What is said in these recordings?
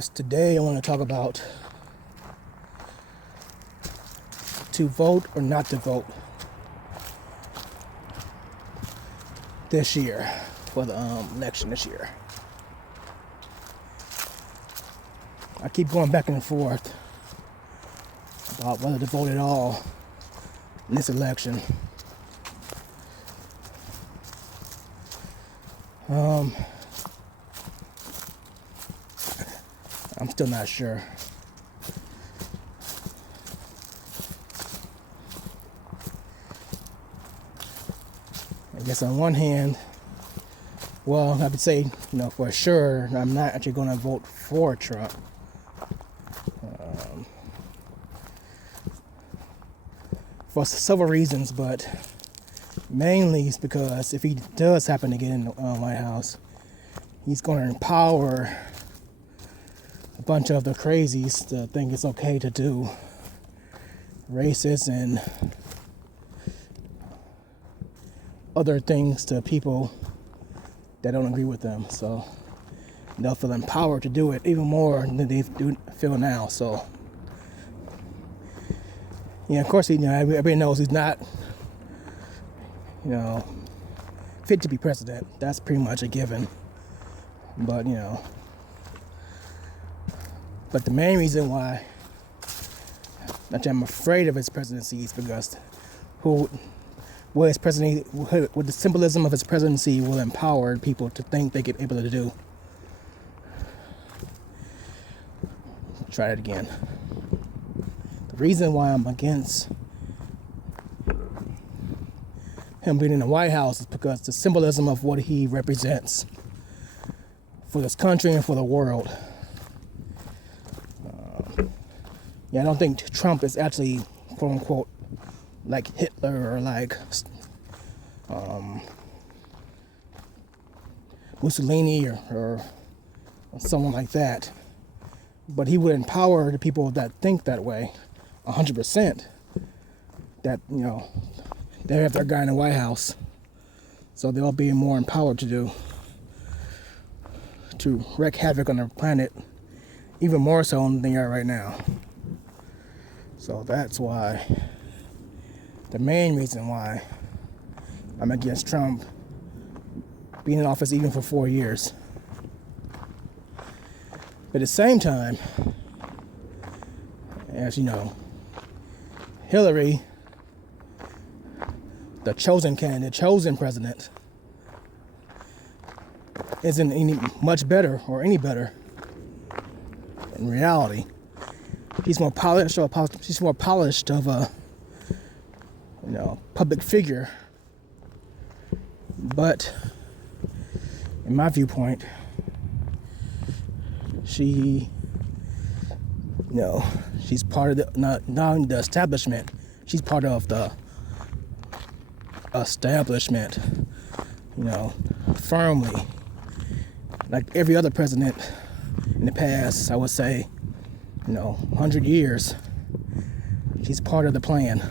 Yes, today I want to talk about to vote or not to vote this year for the election this year. I keep going back and forth about whether to vote at all in this election. I'm still not sure. I guess on one hand, well, I would say, for sure, I'm not actually going to vote for Trump. For several reasons, but mainly it's because if he does happen to get in the White House, he's going to empower a bunch of the crazies to think it's okay to do racist and other things to people that don't agree with them. So they'll feel empowered to do it even more than they do feel now. So yeah, of course, everybody knows he's not, fit to be president. That's pretty much a given. But, but the main reason why I'm afraid of his presidency is because what the symbolism of his presidency will empower people to think they get able to do. Try that again. The reason why I'm against him being in the White House is because the symbolism of what he represents for this country and for the world. I don't think Trump is actually, quote unquote, like Hitler or like Mussolini or someone like that. But he would empower the people that think that way 100%. That, they have their guy in the White House. So they'll be more empowered to wreak havoc on the planet even more so than they are right now. So that's why, the main reason why I'm against Trump being in office even for 4 years. But at the same time, as you know, Hillary, the chosen candidate, chosen president, isn't any much better or any better in reality. She's more polished of a public figure. But in my viewpoint, she's part of not only the establishment, she's part of the establishment, firmly. Like every other president in the past, I would say, 100 years, she's part of the plan.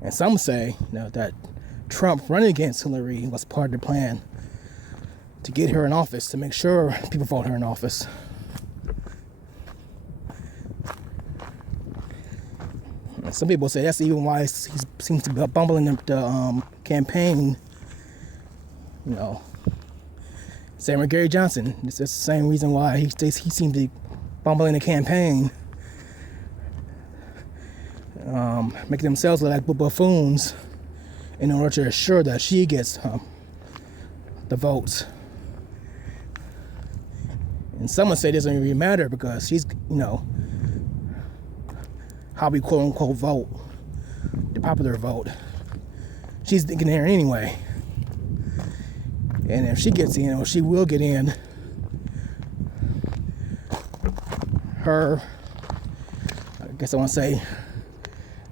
And some say, that Trump running against Hillary was part of the plan to get her in office, to make sure people vote her in office. And some people say that's even why he seems to be bumbling the campaign. Same with Gary Johnson. It's the same reason why he seems to be bumbling the campaign, making themselves look like buffoons in order to assure that she gets the votes. And someone say it doesn't really matter because she's, how we quote unquote vote, the popular vote. She's getting there anyway. And if she gets in, or she will get in, her, I guess I want to say,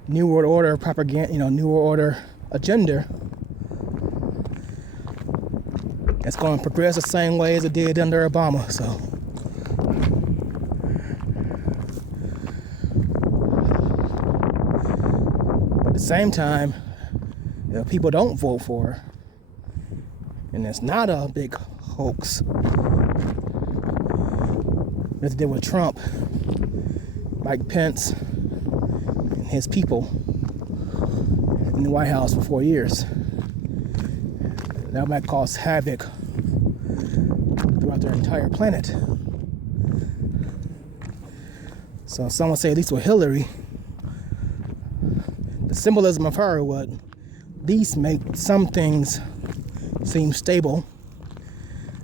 New World Order propaganda, New World Order agenda, it's going to progress the same way as it did under Obama. So, but at the same time, if people don't vote for her, and it's not a big hoax, as they did with Trump, Mike Pence, and his people in the White House for 4 years. That might cause havoc throughout their entire planet. So some would say, at least with Hillary, the symbolism of her would at least make some things seem stable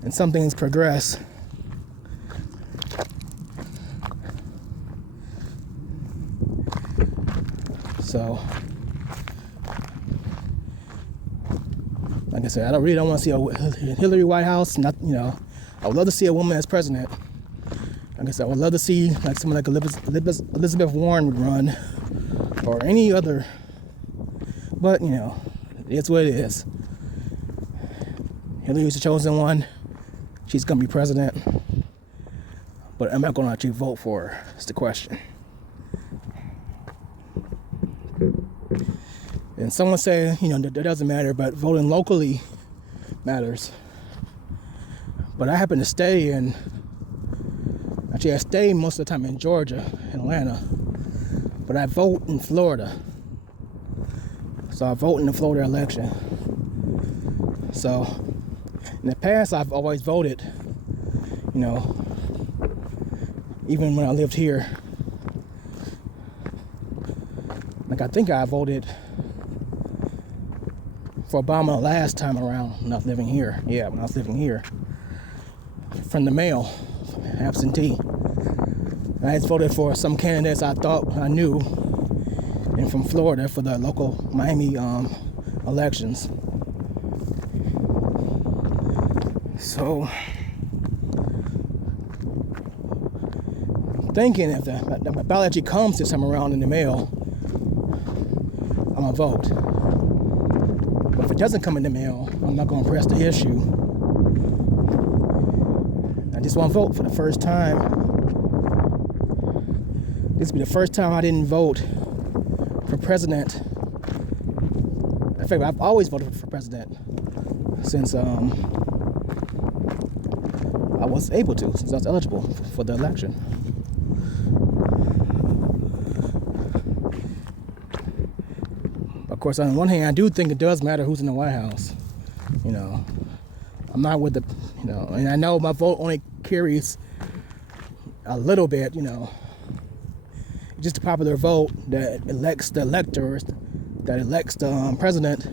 and some things progress. So, like I said, I really don't want to see a Hillary White House. Not, I would love to see a woman as president. Like I said, I would love to see like someone like Elizabeth Warren would run, or any other. But it's what it is. Hillary was the chosen one. She's gonna be president. But I'm not gonna actually vote for her. That's the question. And someone say, that doesn't matter, but voting locally matters. But I happen to stay I stay most of the time in Georgia, Atlanta, but I vote in Florida. So I vote in the Florida election. So in the past, I've always voted, even when I lived here. Like I think I voted for Obama last time around, not living here. Yeah, when I was living here. From the mail, absentee. I just voted for some candidates I thought I knew, and from Florida for the local Miami elections. So, thinking if the ballot actually comes this time around in the mail, I'm gonna vote. But if it doesn't come in the mail, I'm not gonna press the issue. I just want to vote for the first time. This will be the first time I didn't vote for president. In fact, I've always voted for president since I was able to, since I was eligible for the election. Of course, on one hand, I do think it does matter who's in the White House. I'm not with the, and I know my vote only carries a little bit, just a popular vote that elects the electors, that elects the president,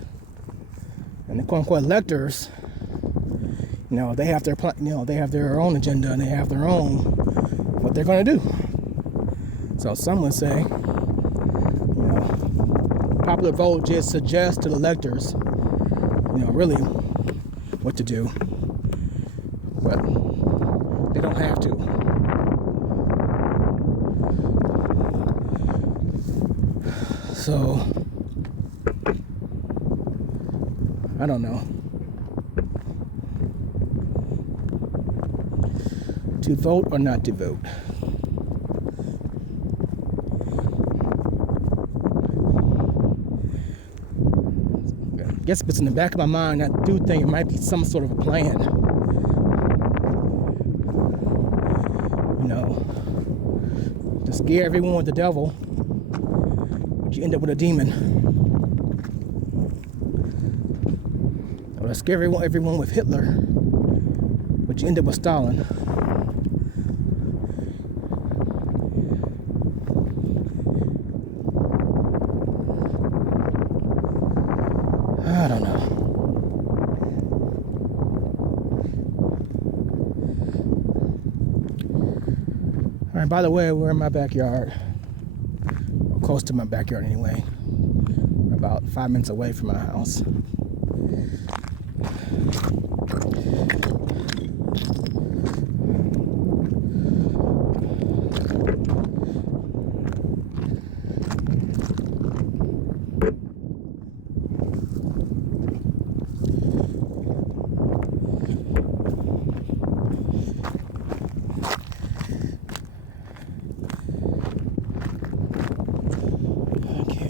and the quote-unquote electors. They have their, they have their own agenda and they have their own what they're going to do. So some would say, popular vote just suggests to the electors, really what to do, but they don't have to. So, I don't know. To vote or not to vote? I guess if it's in the back of my mind, I do think it might be some sort of a plan. To scare everyone with the devil, but you end up with a demon. Or to scare everyone with Hitler, but you end up with Stalin. I don't know. All right, by the way, we're in my backyard. Or close to my backyard anyway. We're about 5 minutes away from my house.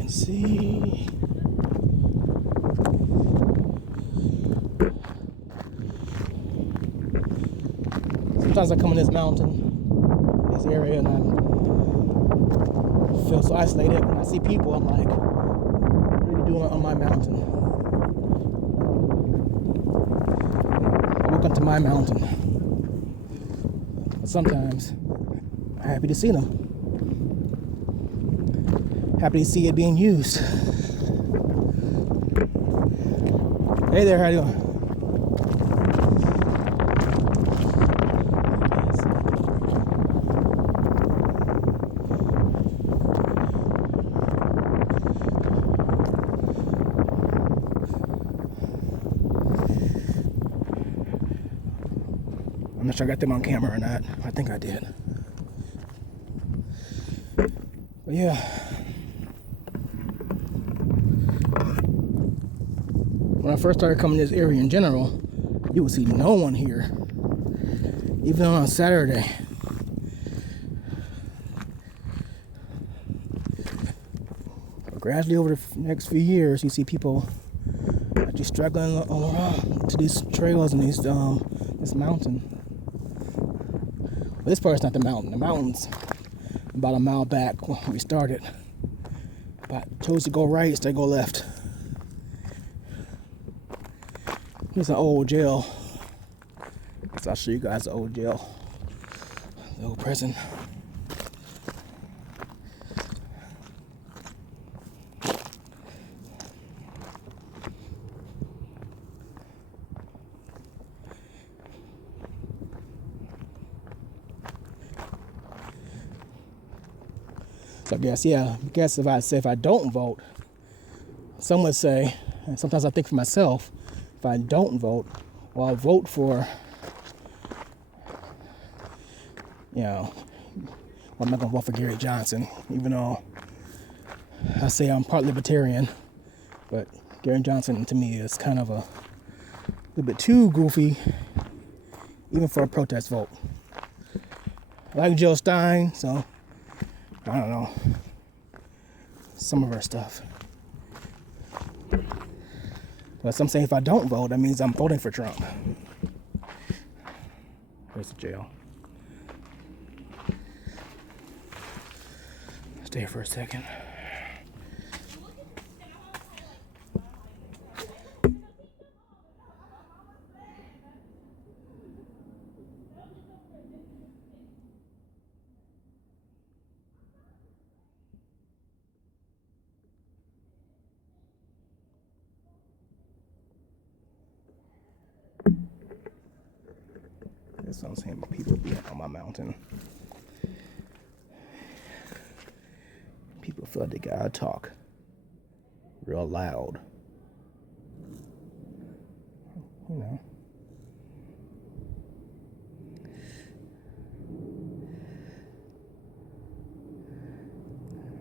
See. Sometimes I come in this mountain area, and I feel so isolated. When I see people, I'm like, what are you doing on my mountain? I welcome to my mountain. But sometimes I'm happy to see them. Happy to see it being used. Hey there, how you doing? I'm not sure I got them on camera or not. I think I did. But yeah. When I first started coming to this area in general, you would see no one here. Even on a Saturday. But gradually over the next few years, you see people actually struggling all around to these trails and these this mountain. This part's not the mountain. The mountain's about a mile back when we started. But I chose to go right instead of go left. Here's an old jail. Guess I'll show you guys the old jail. The old prison. So I guess if I don't vote, some would say, and sometimes I think for myself, if I don't vote, well, I'll vote for, I'm not gonna vote for Gary Johnson, even though I say I'm part libertarian, but Gary Johnson to me is kind of a little bit too goofy, even for a protest vote. I like Jill Stein, so I don't know, some of her stuff. But some say if I don't vote, that means I'm voting for Trump. There's the jail. Stay here for a second. That's what I'm saying about people being on my mountain. People feel like they gotta talk real loud. You know.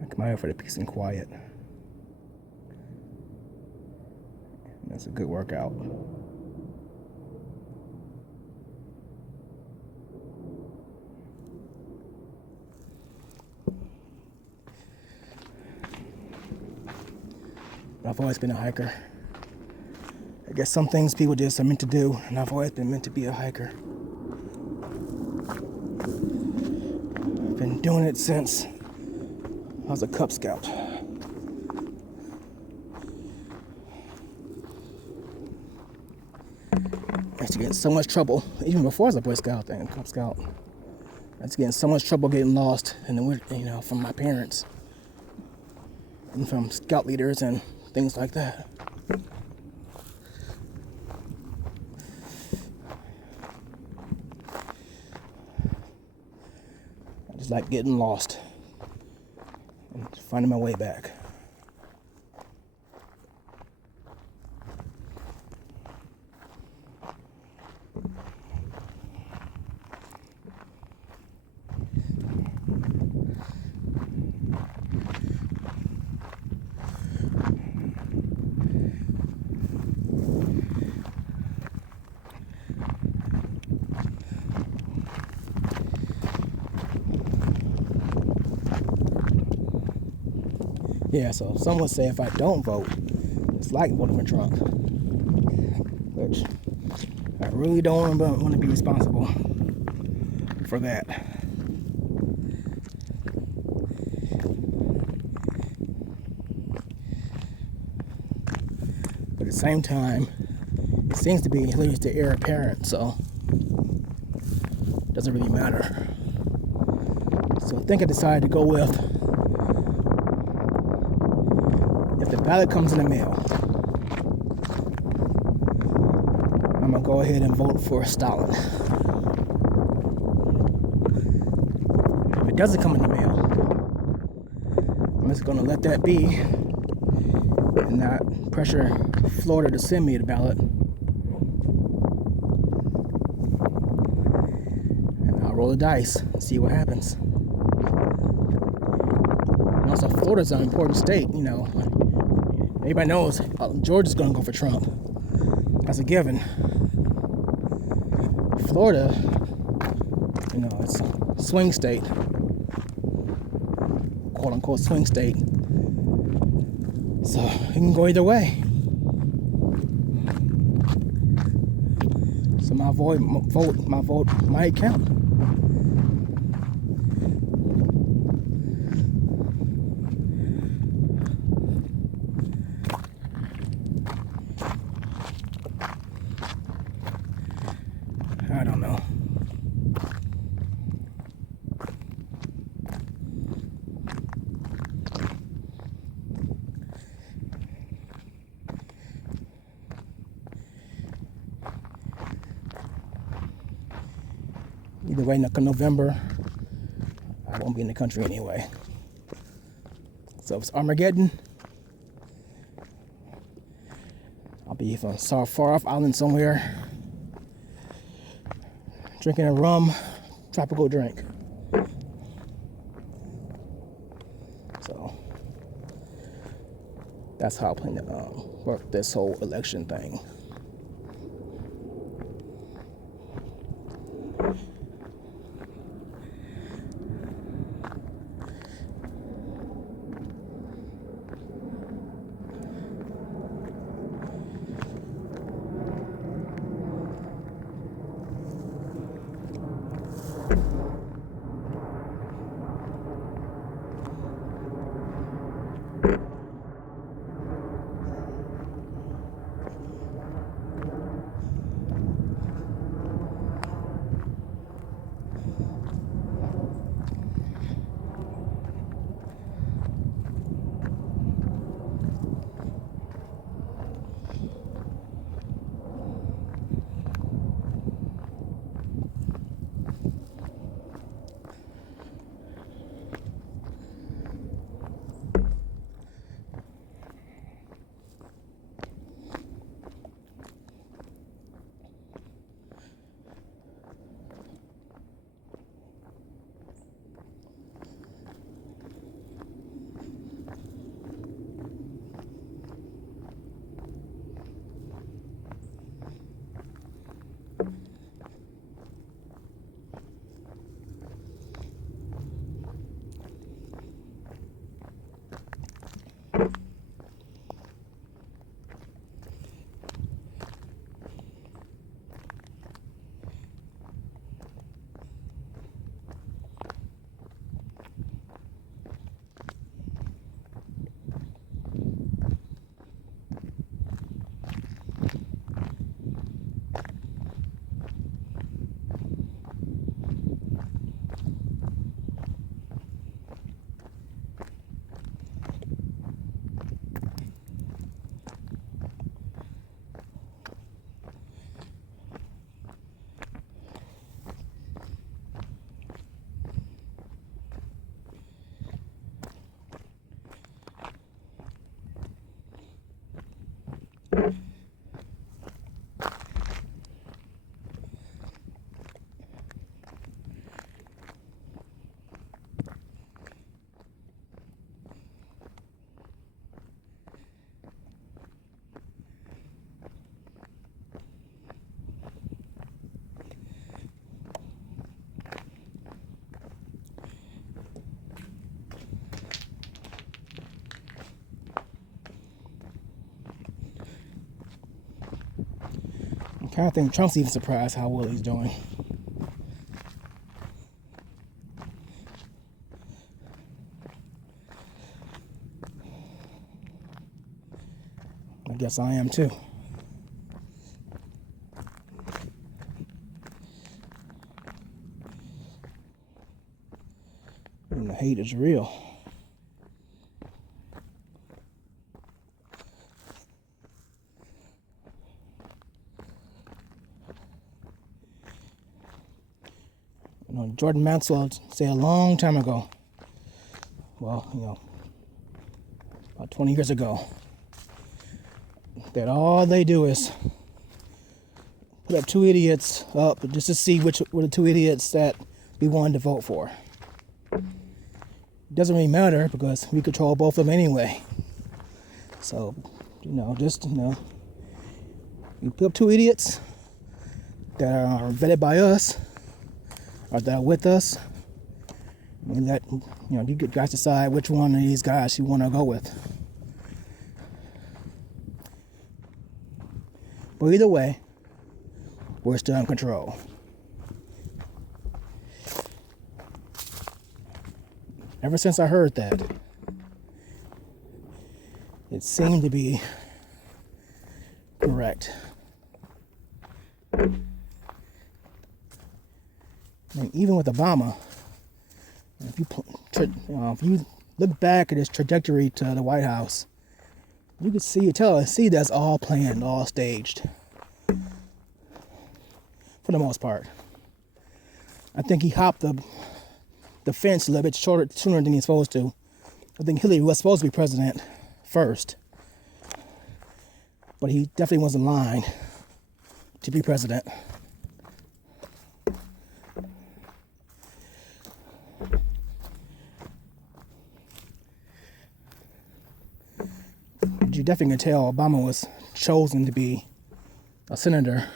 I come out here for the peace and quiet. And that's a good workout. I've always been a hiker. I guess some things people just are meant to do, and I've always been meant to be a hiker. I've been doing it since I was a Cub Scout. I used to get in so much trouble, even before I was a Boy Scout and Cub Scout. I used to get in so much trouble getting lost in the winter, from my parents and from scout leaders and things like that. I just like getting lost and finding my way back. Yeah, so some would say if I don't vote, it's like voting for Trump. Which I really don't want to be responsible for that. But at the same time, it seems to be Hillary's the heir apparent, so it doesn't really matter. So I think I decided to go with, if the ballot comes in the mail, I'm gonna go ahead and vote for Stalin. If it doesn't come in the mail, I'm just gonna let that be and not pressure Florida to send me the ballot. And I'll roll the dice, see what happens. And also, Florida's an important state, you know. Everybody knows Georgia's gonna go for Trump. That's a given. Florida, you know, it's a swing state, quote unquote swing state. So it can go either way. So my vote might count. I don't know. Either way, November, I won't be in the country anyway. So if it's Armageddon, I'll be from a far off island somewhere, drinking a rum, tropical drink. So that's how I plan to work this whole election thing. I kind of think Trump's even surprised how well he's doing. guess I am too. And the hate is real. You know, Jordan Maxwell said a long time ago, well, you know, about 20 years ago, that all they do is put up two idiots up just to see which were the two idiots that we wanted to vote for. It doesn't really matter because we control both of them anyway. So, you know, you put up two idiots that are vetted by us or that are with us, and let, you know, you guys decide which one of these guys you want to go with. But either way, we're still in control. Ever since I heard that, it seemed to be correct. And even with Obama, if you look back at his trajectory to the White House, you can see that's all planned, all staged, for the most part. I think he hopped the fence a little bit sooner than he's supposed to. I think Hillary was supposed to be president first, but he definitely was in line to be president. You definitely can tell Obama was chosen to be a senator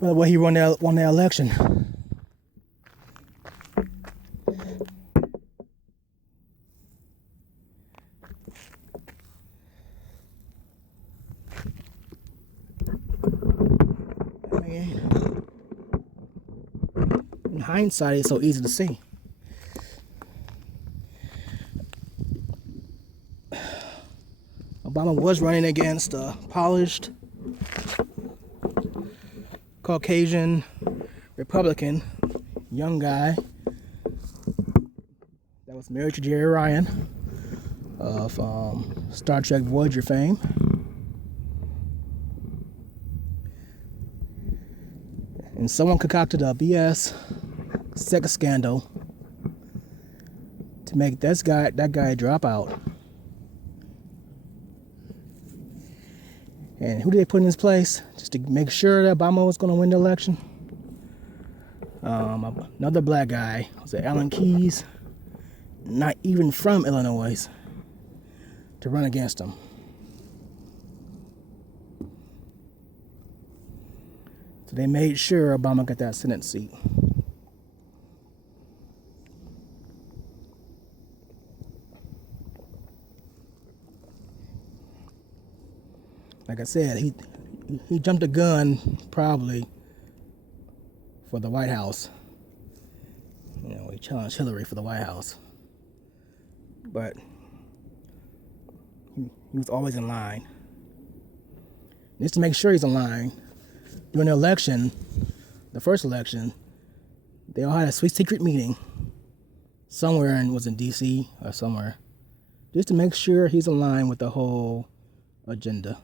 by the way he won that election. I mean, in hindsight, it's so easy to see. Obama was running against a polished Caucasian Republican, young guy that was married to Jerry Ryan of Star Trek Voyager fame. And someone concocted a BS sex scandal to make that guy drop out. And who did they put in his place just to make sure that Obama was going to win the election? Another black guy, was it Alan Keyes, not even from Illinois, to run against him. So they made sure Obama got that Senate seat. Like I said, he jumped the gun probably for the White House. You know, he challenged Hillary for the White House. But he was always in line. Just to make sure he's in line, during the election, the first election, they all had a sweet secret meeting somewhere, and was in D.C. or somewhere, just to make sure he's in line with the whole agenda.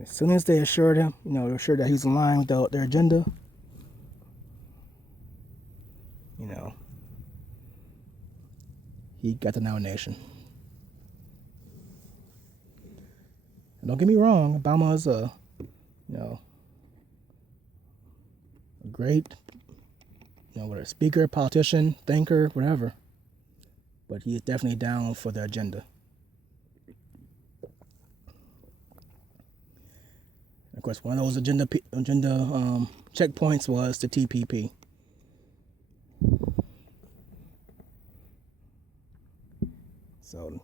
As soon as they assured him, they assured that he was in line with their agenda, he got the nomination. And don't get me wrong, Obama is a great, whether speaker, politician, thinker, whatever. But he is definitely down for the agenda. Of course, one of those agenda checkpoints was the TPP. So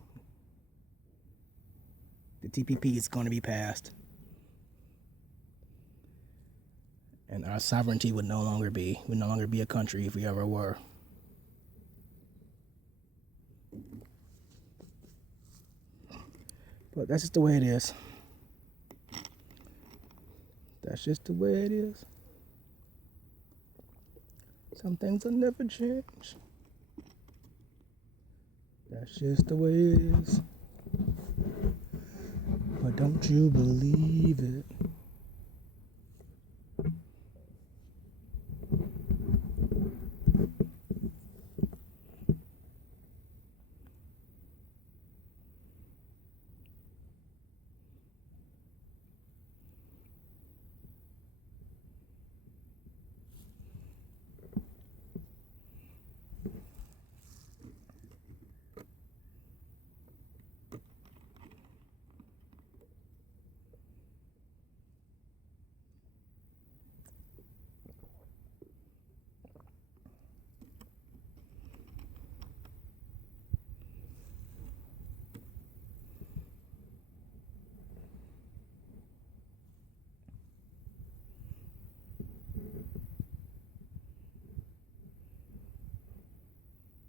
the TPP is going to be passed, and our sovereignty would no longer be a country if we ever were. But that's just the way it is. That's just the way it is. Some things will never change. That's just the way it is. But don't you believe it?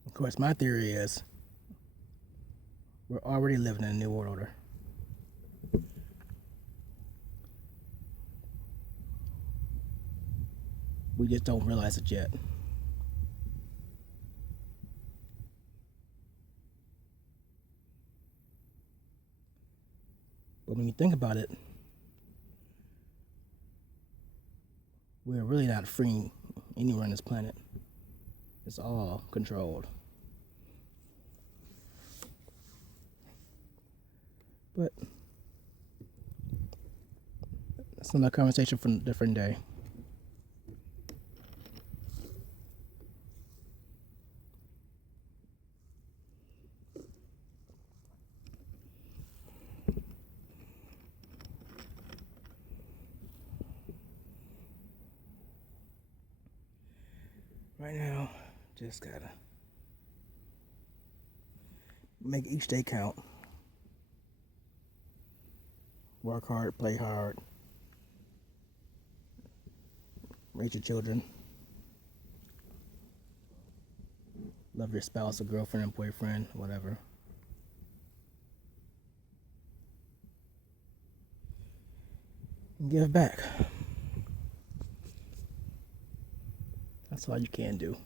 Of course, my theory is we're already living in a new world order. We just don't realize it yet. But when you think about it, we're really not free anywhere on this planet. It's all controlled. But that's another conversation for a different day. Right now, just gotta make each day count. Work hard, play hard, raise your children, love your spouse or girlfriend or boyfriend, whatever. And give back. That's all you can do.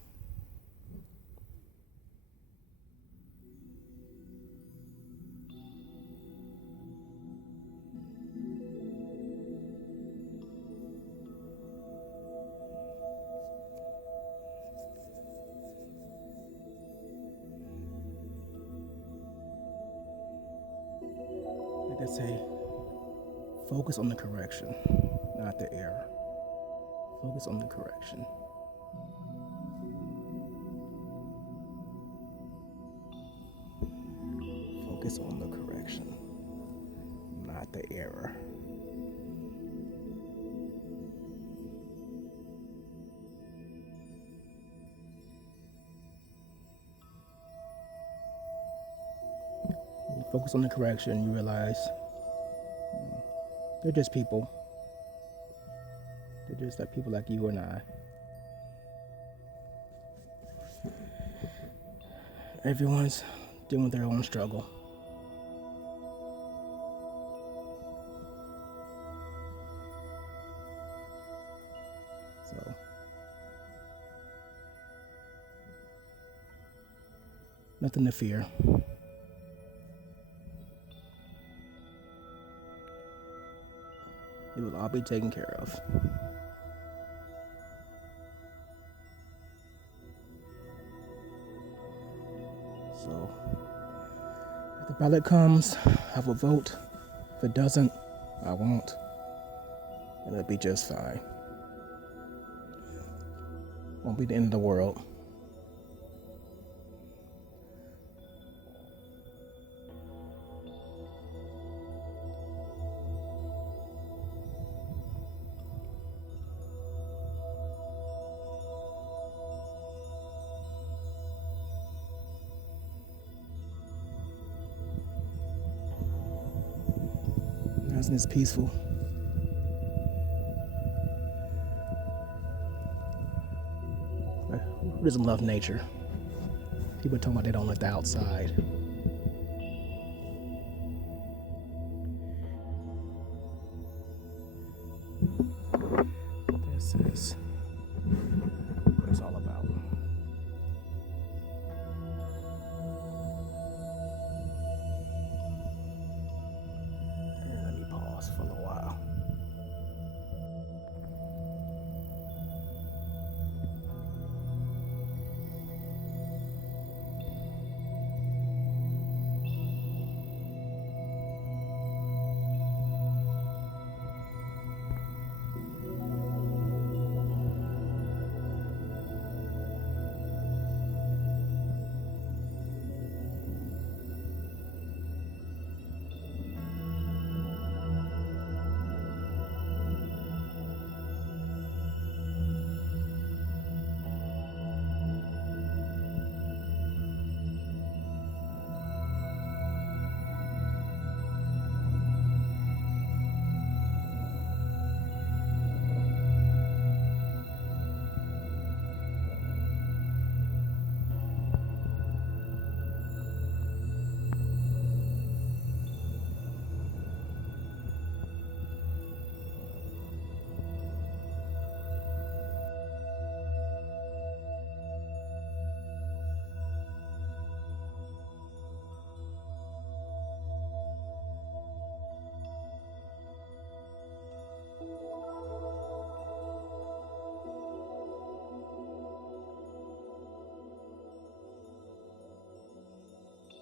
Like they say, focus on the correction, not the error. Focus on the correction. Focus on the correction, not the error. You focus on the correction, you realize they're just people. They're just like people like you and I. Everyone's dealing with their own struggle. So, nothing to fear. It will all be taken care of. So, if the ballot comes, I will vote. If it doesn't, I won't. And it'll be just fine. Won't be the end of the world. Isn't this peaceful? Who doesn't love nature? People talking about they don't like the outside.